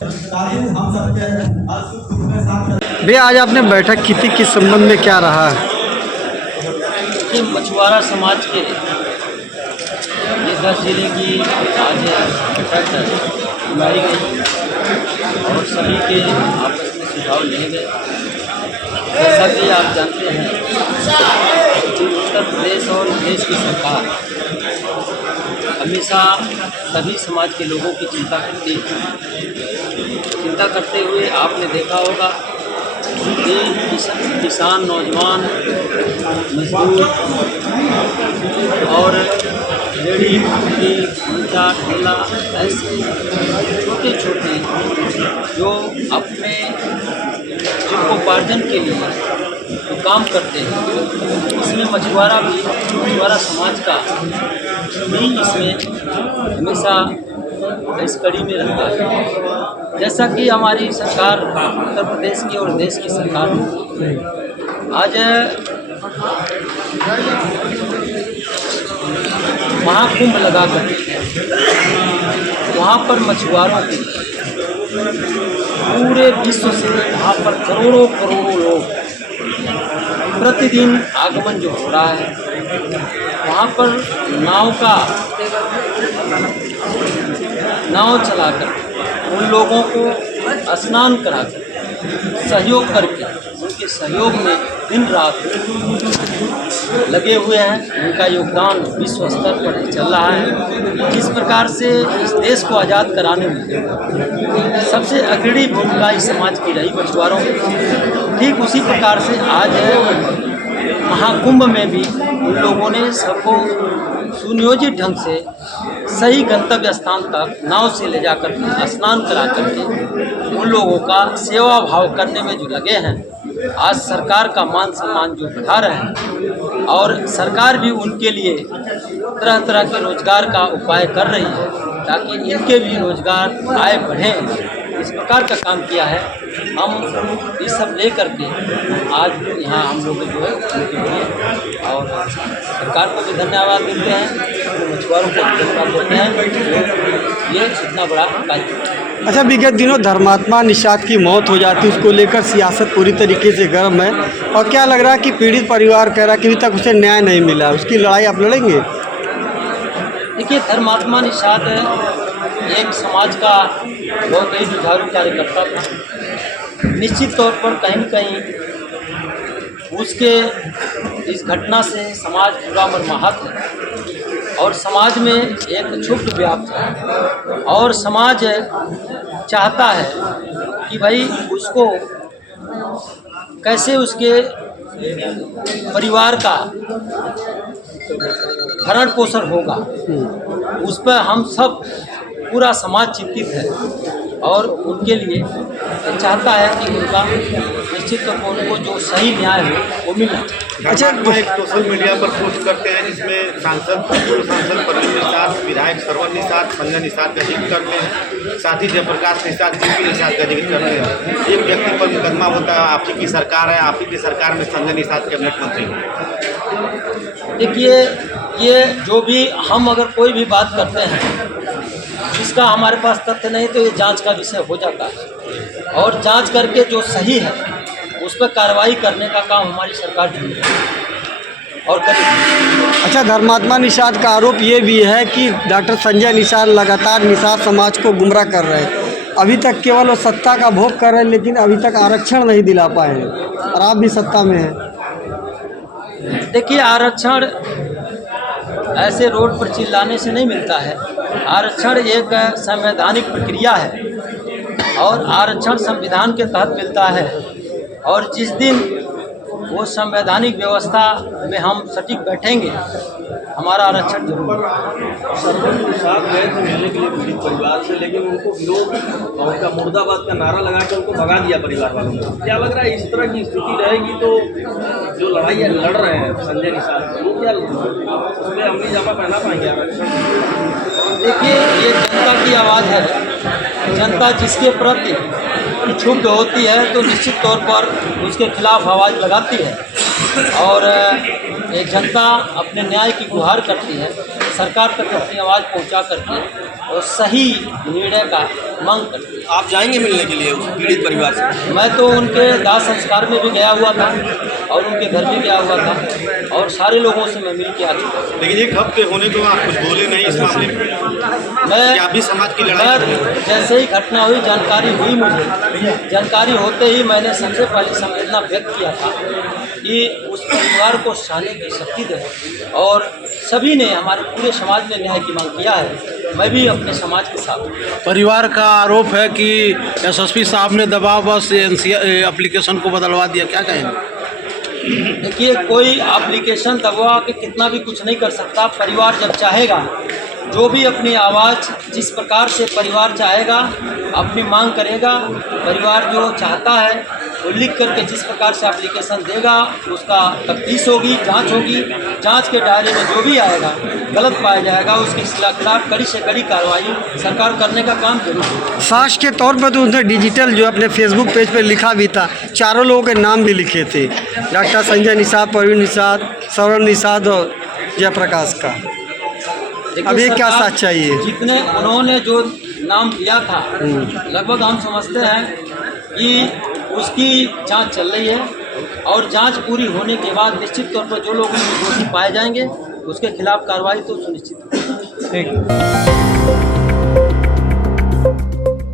भैया आज आपने बैठक की थी, किस संबंध में क्या रहा? कि मछुआरा समाज के ये 10 जिले की आज बैठक बुलाई गई और सभी के आपस में सुझाव लिए गए। जैसा कि आप जानते हैं कि उत्तर प्रदेश और देश की सरकार हमेशा सभी समाज के लोगों की चिंता करती है। चिंता करते हुए आपने देखा होगा कि किसान, नौजवान, मजदूर और रेहड़ी पटरी, ऊंचा ठेला, ऐसे छोटे छोटे जो अपने जीविकोपार्जन के लिए जो काम करते हैं, इसमें मछुआरा समाज का भी इसमें हमेशा इस कड़ी में रहता है। जैसा कि हमारी सरकार उत्तर प्रदेश की और देश की सरकार आज महाकुंभ लगा कर वहाँ पर मछुआरों की पूरे विश्व से वहाँ पर करोड़ों लोग प्रतिदिन आगमन जो हो रहा है, वहाँ पर नाव चलाकर उन लोगों को स्नान कराकर सहयोग करके उनके सहयोग में दिन रात लगे हुए हैं। उनका योगदान विश्व स्तर पर चल रहा है। जिस प्रकार से इस देश को आज़ाद कराने में सबसे अग्रणी भूमिका इस समाज की रही मछुआरों की, ठीक उसी प्रकार से आज महाकुंभ में भी उन लोगों ने सबको सुनियोजित ढंग से सही गंतव्य स्थान तक नाव से ले जाकर स्नान करा करके उन लोगों का सेवा भाव करने में जो लगे हैं। आज सरकार का मान सम्मान जो बढ़ा रहे हैं और सरकार भी उनके लिए तरह तरह के रोजगार का उपाय कर रही है ताकि इनके भी रोजगार आय बढ़े। इस प्रकार का काम किया है। हम ये सब ले करके आज यहाँ हम लोग जो है उनके लिए और सरकार को भी धन्यवाद देते हैं, मछुआरों को धन्यवाद देते हैं। ये इतना बड़ा कार्य। अच्छा, विगत दिनों धर्मात्मा निषाद की मौत हो जाती, उसको लेकर सियासत पूरी तरीके से गर्म है और क्या लग रहा है कि पीड़ित परिवार कह रहा है कि अभी तक उसे न्याय नहीं मिला, उसकी लड़ाई आप लड़ेंगे? देखिए, धर्मात्मा निषाद एक समाज का बहुत ही जुझारू कार्यकर्ता था। निश्चित तौर पर कहीं न कहीं उसके इस घटना से समाज पूरा मर्माहत है और समाज में एक क्षुब्ध व्याप्त है और समाज चाहता है कि भाई उसको कैसे उसके परिवार का भरण पोषण होगा, उस पर हम सब पूरा समाज चिंतित है और उनके लिए चाहता है कि उनका निश्चित तौर पर उनको जो सही न्याय हो वो मिले। अच्छा, एक सोशल मीडिया पर पोस्ट करते हैं जिसमें सांसद परवीन निषाद, विधायक सरवन निषाद, संजय निषाद का जिक्र करते हैं, साथ ही जयप्रकाश निषाद, जीपी निषाद का जिक्र करते हैं। एक व्यक्ति पर मुकदमा होता है, आप ही की सरकार है, आप ही की सरकार में संजय निषाद कैबिनेट मंत्री हैं। देखिए, ये जो भी हम अगर कोई भी बात करते हैं जिसका हमारे पास तथ्य नहीं तो ये जांच का विषय हो जाता है और जांच करके जो सही है उस पर कार्रवाई करने का काम हमारी सरकार की है और करेगी। अच्छा, धर्मात्मा निषाद का आरोप ये भी है कि डॉक्टर संजय निषाद लगातार निषाद समाज को गुमराह कर रहे हैं। अभी तक केवल वो सत्ता का भोग कर रहे हैं लेकिन अभी तक आरक्षण नहीं दिला पाए हैं और आप भी सत्ता में हैं। देखिए, आरक्षण ऐसे रोड पर चिल्लाने से नहीं मिलता है। आरक्षण एक संवैधानिक प्रक्रिया है और आरक्षण संविधान के तहत मिलता है और जिस दिन वो संवैधानिक व्यवस्था में हम सटीक बैठेंगे हमारा आरक्षण जरूर। सरवन निषाद गए थे मिलने के लिए पीड़ित परिवार से, लेकिन उनको लोग उनका मुर्दाबाद का नारा लगा के उनको भगा दिया परिवार वालों को। क्या लग रहा है इस तरह की स्थिति रहेगी तो जो लड़ाई लड़ रहे हैं संजय निषाद, वो क्या उसमें अमली जामा पहना पाएंगे आरक्षण? देखिए, ये जनता की आवाज़ है। जनता जिसके प्रति क्षुब्ध होती है तो निश्चित तौर पर उसके खिलाफ आवाज़ लगाती है और एक जनता अपने न्याय की गुहार करती है, सरकार तक अपनी आवाज़ पहुंचा करके और सही निर्णय का मांग करते हैं। आप जाएंगे मिलने के लिए उस पीड़ित परिवार से? मैं तो उनके दाह संस्कार में भी गया हुआ था और उनके घर भी गया हुआ था और सारे लोगों से मैं मिल के आ चुका हूँ। लेकिन एक हफ्ते होने को आप कुछ बोले नहीं इस मामले में? मैं आप भी समाज की लड़ाई जैसे ही घटना हुई, जानकारी हुई मुझे, जानकारी होते ही मैंने सबसे पहले संवेदना व्यक्त किया था कि उस परिवार को सहने की शक्ति दे और सभी ने, हमारे पूरे समाज ने न्याय की मांग किया है। मैं भी अपने समाज के साथ हूँ। परिवार का आरोप है कि एसएसपी साहब ने दबाववश एप्लीकेशन को बदलवा दिया, क्या कहेंगे? देखिए, कोई एप्लीकेशन दबवा के कितना भी कुछ नहीं कर सकता। परिवार जब चाहेगा, जो भी अपनी आवाज़ जिस प्रकार से परिवार चाहेगा, अपनी मांग करेगा, परिवार जो चाहता है वो लिख करके जिस प्रकार से एप्लीकेशन देगा, उसका तफ्तीश होगी, जांच होगी। जांच के दायरे में जो भी आएगा, गलत पाया जाएगा, उसके खिलाफ कड़ी से कड़ी कार्रवाई सरकार करने का काम जरूर है। साक्ष के तौर पर तो उसने डिजिटल जो अपने फेसबुक पेज पर लिखा भी था, चारों लोगों के नाम भी लिखे थे, डॉक्टर संजय निषाद, परवीन निषाद, सौरभ निषाद और जयप्रकाश का। अब ये क्या सच्चाई है? जितने उन्होंने जो नाम दिया था, लगभग हम समझते हैं कि उसकी जांच चल रही है और जांच पूरी होने के बाद निश्चित तौर पर जो लोग दोषी पाए जाएंगे उसके खिलाफ कार्रवाई तो सुनिश्चित है। ठीक।